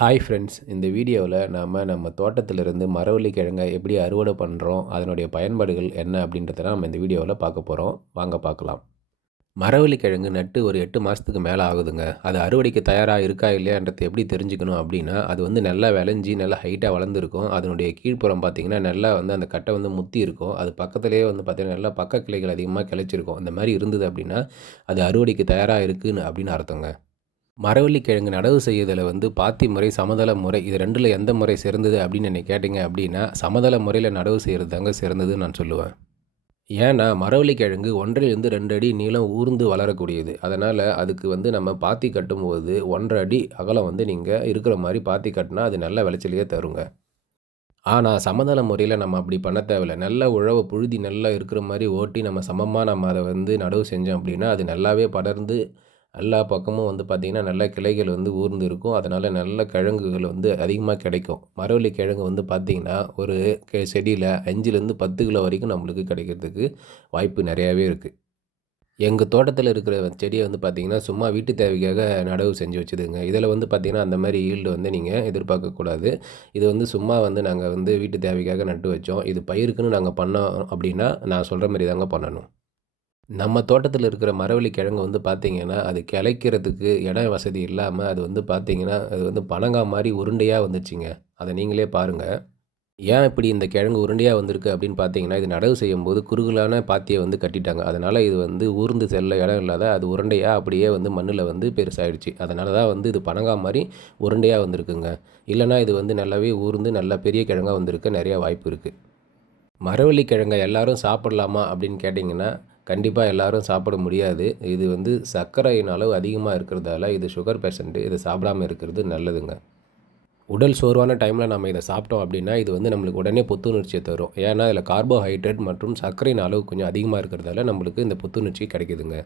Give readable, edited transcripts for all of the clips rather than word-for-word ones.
Hi friends, இந்த வீடியோவில் நம்ம தோட்டத்திலிருந்து மரவள்ளி கிழங்கை எப்படி அறுவடை பண்ணுறோம், அதனுடைய பயன்பாடுகள் என்ன அப்படின்றத நம்ம இந்த வீடியோவில் பார்க்க போகிறோம். வாங்க பார்க்கலாம். மரவள்ளி கிழங்கு நட்டு ஒரு 8 மாதத்துக்கு மேலே ஆகுதுங்க. அது அறுவடைக்கு தயாராக இருக்கா இல்லையான்றதை எப்படி தெரிஞ்சுக்கணும் அப்படின்னா, அது வந்து நல்லா விளைஞ்சி நல்லா ஹைட்டாக வளர்ந்துருக்கும். அதனுடைய கீழ்ப்புறம் பார்த்திங்கன்னா நல்லா வந்து அந்த கட்டை வந்து முத்தி இருக்கும். அது பக்கத்துலேயே வந்து பார்த்திங்கன்னா நல்லா பக்க கிளைகள் அதிகமாக கிளைச்சிருக்கும். இந்த மாதிரி இருந்தது அப்படின்னா அது அறுவடைக்கு தயாராக இருக்குன்னு அப்படின்னு அர்த்தங்க. மரவள்ளி கிழங்கு நடவு செய்யுதல வந்து பாத்தி முறை, சமதள முறை இது 2ல் எந்த முறை சிறந்தது அப்படின்னு என்னை கேட்டிங்க அப்படின்னா, சமதள முறையில் நடவு செய்கிறது தாங்க சிறந்ததுன்னு நான் சொல்லுவேன். ஏன்னா, மரவள்ளி கிழங்கு 1 2 அடி நீளம் ஊர்ந்து வளரக்கூடியது. அதனால் அதுக்கு வந்து நம்ம பாத்தி கட்டும்போது 1 1/2 அடி அகலம் வந்து நீங்கள் இருக்கிற மாதிரி பாத்தி கட்டினா அது நல்ல விளைச்சலையே தருங்க. ஆனால் சமதள முறையில் நம்ம அப்படி பண்ண தேவையில்ல. நல்ல உழவு புழுதி நல்லா இருக்கிற மாதிரி ஓட்டி நம்ம சமமாக நம்ம அதை வந்து நடவு செஞ்சோம் அப்படின்னா, அது நல்லாவே படர்ந்து எல்லா பக்கமும் வந்து பார்த்திங்கன்னா, நல்ல கிளைகள் வந்து ஊர்ந்து இருக்கும். அதனால் நல்ல கிழங்குகள் வந்து அதிகமாக கிடைக்கும். மரவள்ளி கிழங்கு வந்து பார்த்திங்கன்னா, ஒரு செடியில் 5லேருந்து 10 கிலோ வரைக்கும் நம்மளுக்கு கிடைக்கிறதுக்கு வாய்ப்பு நிறையாவே இருக்குது. எங்கள் தோட்டத்தில் இருக்கிற செடியை வந்து பார்த்திங்கன்னா, சும்மா வீட்டு தேவைக்காக நடவு செஞ்சு வச்சதுங்க. இதில் வந்து பார்த்திங்கன்னா, அந்த மாதிரி ஈல்டு வந்து நீங்கள் எதிர்பார்க்கக்கூடாது. இது வந்து சும்மா வந்து நாங்கள் வந்து வீட்டு தேவைக்காக நட்டு வச்சோம். இது பயிருக்குன்னு நாங்கள் பண்ணோம் அப்படின்னா, நான் சொல்கிற மாதிரி தாங்க பண்ணணும். நம்ம தோட்டத்தில் இருக்கிற மரவள்ளி கிழங்கு வந்து பார்த்திங்கன்னா, அது கிளைக்கிறதுக்கு இடம் வசதி இல்லாமல் அது வந்து பார்த்திங்கன்னா, அது வந்து பனங்கா மாதிரி உருண்டையாக வந்துச்சுங்க. அதை நீங்களே பாருங்கள். ஏன் இப்படி இந்த கிழங்கு உருண்டையாக வந்திருக்கு அப்படின்னு பார்த்தீங்கன்னா, இது நடவு செய்யும்போது குறுகலான பாத்தியை வந்து கட்டிட்டாங்க. அதனால் இது வந்து ஊர்ந்து செல்ல இடம் இல்லாத அது உருண்டையாக அப்படியே வந்து மண்ணில் வந்து பெருசாயிடுச்சு. அதனால தான் வந்து இது பனங்கா மாதிரி உருண்டையாக வந்திருக்குங்க. இல்லைனா இது வந்து நல்லாவே ஊர்ந்து நல்ல பெரிய கிழங்கா வந்திருக்க நிறையா வாய்ப்பு இருக்குது. மரவள்ளி கிழங்கை எல்லாரும் சாப்பிடலாமா அப்படின்னு கேட்டிங்கன்னா, கண்டிப்பாக எல்லாரும் சாப்பிட முடியாது. இது வந்து சர்க்கரையின் அளவு அதிகமாக இருக்கிறதால இது சுகர் பேஷண்ட்டு இதை சாப்பிடாம இருக்கிறது நல்லதுங்க. உடல் சோர்வான டைமில் நம்ம இதை சாப்பிட்டோம் அப்படின்னா, இது வந்து நம்மளுக்கு உடனே புத்துணர்ச்சியை தரும். ஏன்னா, இதில் கார்போஹைட்ரேட் மற்றும் சர்க்கரையின் அளவு கொஞ்சம் அதிகமாக இருக்கிறதால நம்மளுக்கு இந்த புத்துணர்ச்சி கிடைக்குதுங்க.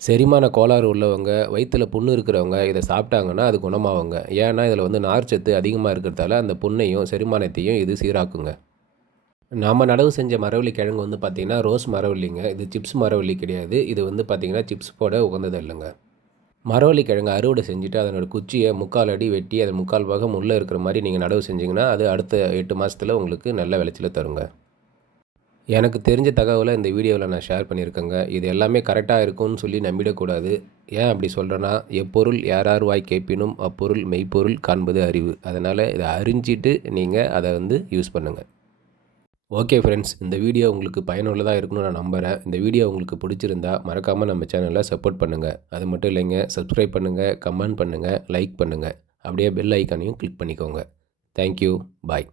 செரிமான கோளாறு உள்ளவங்க, வயிற்றில புண்ணு இருக்கிறவங்க இதை சாப்பிட்டாங்கன்னா அது குணமாகுங்க. ஏன்னா, இதில் வந்து நார்ச்சத்து அதிகமாக இருக்கிறதால அந்த புண்ணையும் செரிமானத்தையும் இது சீராக்குங்க. நம்ம நடவு செஞ்ச மரவள்ளி கிழங்கு வந்து பார்த்திங்கன்னா, ரோஸ் மரவள்ளிங்க. இது சிப்ஸ் மரவள்ளி கிடையாது. இது வந்து பார்த்திங்கன்னா, சிப்ஸ் போட உகந்தது இல்லைங்க. மரவள்ளி கிழங்கு அறுவடை செஞ்சுட்டு அதனோட குச்சியை 3/4 அடி வெட்டி அது 3/4 பாகம் உள்ளே இருக்கிற மாதிரி நீங்கள் நடவு செஞ்சிங்கன்னா, அது அடுத்த 8 மாதத்தில் உங்களுக்கு நல்ல விளைச்சலை தருங்க. எனக்கு தெரிஞ்ச தகவலை இந்த வீடியோவில் நான் ஷேர் பண்ணியிருக்கேங்க. இது எல்லாமே கரெக்டாக இருக்கும்னு சொல்லி நம்பிடக்கூடாது. ஏன் அப்படி சொல்கிறேன்னா, எப்பொருள் யாரார் வாய் கேட்பினும் அப்பொருள் மெய்ப்பொருள் காண்பது அறிவு. அதனால் இதை அறிஞ்சிட்டு நீங்கள் அதை வந்து யூஸ் பண்ணுங்கள். ஓகே ஃப்ரெண்ட்ஸ், இந்த வீடியோ உங்களுக்கு பயனுள்ளதாக இருக்கும்னு நான் நம்புகிறேன். இந்த வீடியோ உங்களுக்கு பிடிச்சிருந்தா மறக்காமல் நம்ம சேனலை சப்போர்ட் பண்ணுங்கள். அது மட்டும் இல்லைங்க, சப்ஸ்கிரைப் பண்ணுங்கள், கமெண்ட் பண்ணுங்கள், லைக் பண்ணுங்கள். அப்படியே பெல் ஐக்கானையும் கிளிக் பண்ணிக்கோங்க. தேங்க்யூ. பாய்.